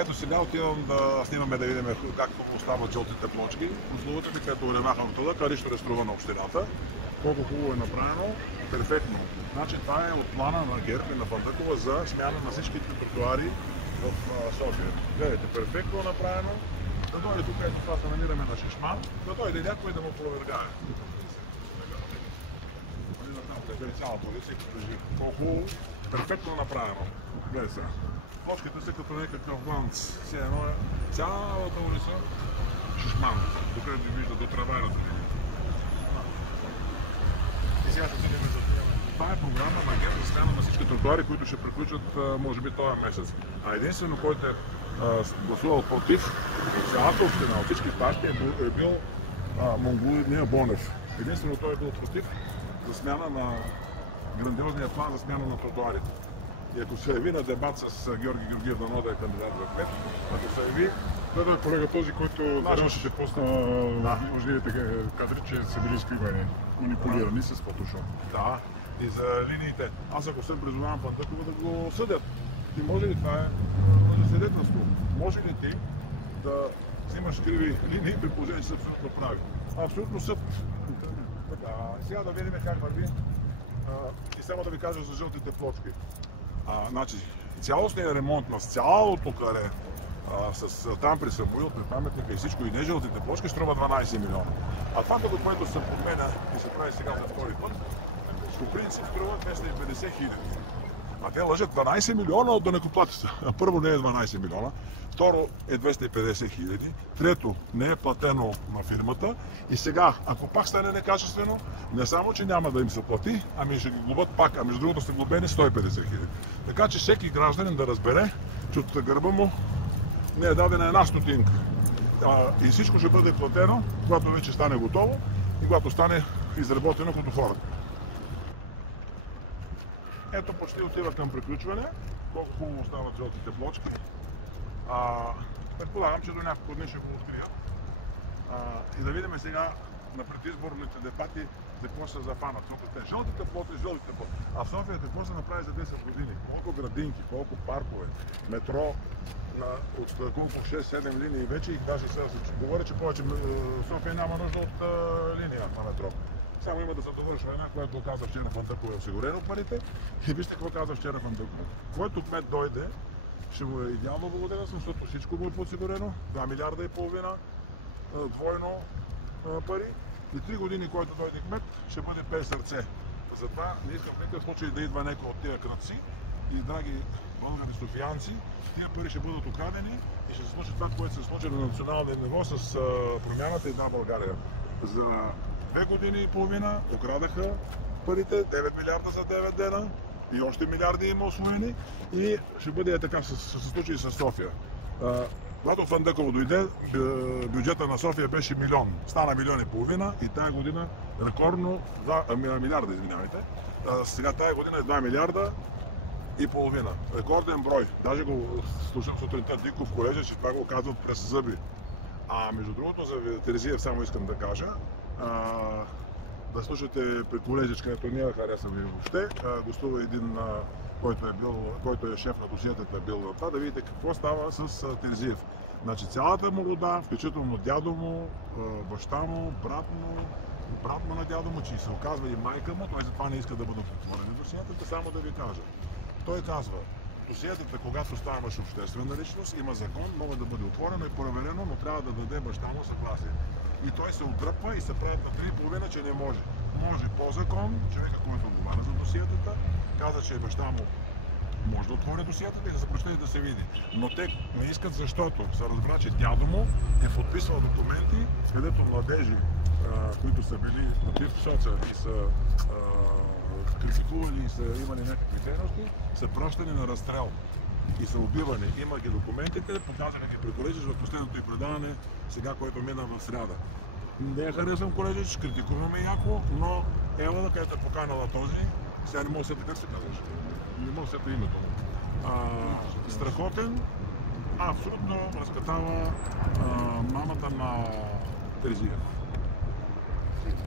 Ето сега отивам да снимаме да видим как остават жълтите плочки. Услугата ми, където ремахам туда, карищо струва на общината. Колко хубаво е направено, перфектно. Значи това е от плана на ГЕРБ и на Фандъкова за смяна на всичките тротуари в София. Гледайте, перфектно направено. Да дойде тук, ето това се намираме на Шишман, да дойде някой да му опровергае. Цялата улица колко хубаво, перфектно направено. Гледай сега. Плочките са като някакъв гланц. Все едно е цялата улица Шишман, докъдето ви вижда до трамвайната линия. И сега ще седим за това. Това е програма на ГЕРБ за смяна на всички тротуари, които ще приключат може би този месец. А единствено, който е гласувал против цялата община от всички партии е бил Монголия Бонев. Единствено той е бил против за смяна на грандиозния план за смяна на тротуарите. И ако се яви на дебат с Георги Георгиев дано да е кандидат в ПЕТ, ако се яви... Да, колега, този, който ще посна лъжливите кадри, че са били изкривани, манипулирани с фотошоп. Да, и за линиите. Аз ако съм призовавам Фандъкова да го съдят. Ти може ли това е свидетелство? Може ли ти да взимаш криви линии при положение, че са абсолютно прави? Абсолютно съд. Така, сега да видим как върви. И само да ви кажа за жълтите плочки. Значи, цялостният ремонт на цялото каре там при Самуил, при паметника и всичко, и не жълтите плочки, струва 12 милиона. А това, което се подменя и се прави сега за втори път, по принцип струва 250 хиляди. А те лъжат 12 милиона от данъкоплатеца. Първо не е 12 милиона, второ е 250 хиляди, трето не е платено на фирмата и сега, ако пак стане некачествено, не само, че няма да им се плати, ами ще ги глобят пак, а между другото са глобени 150 хиляди. Така че всеки гражданин да разбере, че от гърба му не е дадена една стотинка. И всичко ще бъде платено, когато вече стане готово и когато стане изработено като хората. Ето почти отива към приключване. Колко хубаво остават жълтите плочки. Предполагам, че до няколко дни ще го открият. И да видим сега на предизборните дебати за какво се зафанат. Жълтите плочки, жълтите плочки. А в София какво се направи за 10 години? Колко градинки, колко паркове, метро, от колко 6-7 линии вече и даже се говори, че повече София няма нужда от линия на метро. Само има да се довършва една, която го каза вчера Фандъкова, е осигурено парите. И вижте какво каза вчера Фандъкова. Който кмет дойде, ще му е идеално благодарен, защото всичко му е подсигурено. 2 милиарда и половина, двойно пари. И 3 години, който дойде кмет, ще бъде без сърце. Затова не искам в никакъв случай да идва някой от тия кръци. И, драги българи софиянци, тия пари ще бъдат украдени и ще се случи това, което се случи на национално ниво с промяната Една България. За 2 години и половина украдаха парите, 9 милиарда за 9 дена и още милиарди има освоени и ще бъде така се случи и с София. Когато Фандъкова дойде, бюджета на София беше милион, стана милион и половина и тая година рекордно, милиарда, извинявайте, сега тая година е 2 милиарда и половина. Рекорден брой. Даже го слушам сутринта Диков колежа, че това го казват през зъби. Между другото, за Терезиев само искам да кажа, да слушате при колежич, където не я харесва ви въобще, гостува един, който е шеф на досиетата, бил на това, да видите какво става с Терезиев. Значи цялата му рода, включително дядо му, баща му, брат му на дядо му, че се оказва и майка му, той затова не иска да бъдат отворени досиетата, само да ви кажа. Той казва, досиетата, когато ставаш обществена личност, има закон, може да бъде отворено и проверено, но трябва да даде баща му съгласие. И той се отдръпва и се правят на 3,5, че не може. Може по закон, човека, който отговаря за досиетата, каза, че баща му може да отвори досиетата и да започне да се види. Но те не искат, защото се разбра, че дядо му е подписал документи, където младежи, които са били против соца и са критикували и са имали някакви дейности, са пращани на разстрел и са убивани. Има ги документите, показали ги при колежич в последното и предаване, сега, което мина в сряда. Не я харесвам колежич, критикуваме яко, но ела, където е поканала този, сега не мога да се така се казваш. Не мога да се името му. Страхотен, абсолютно разкатава мамата на Терезиев.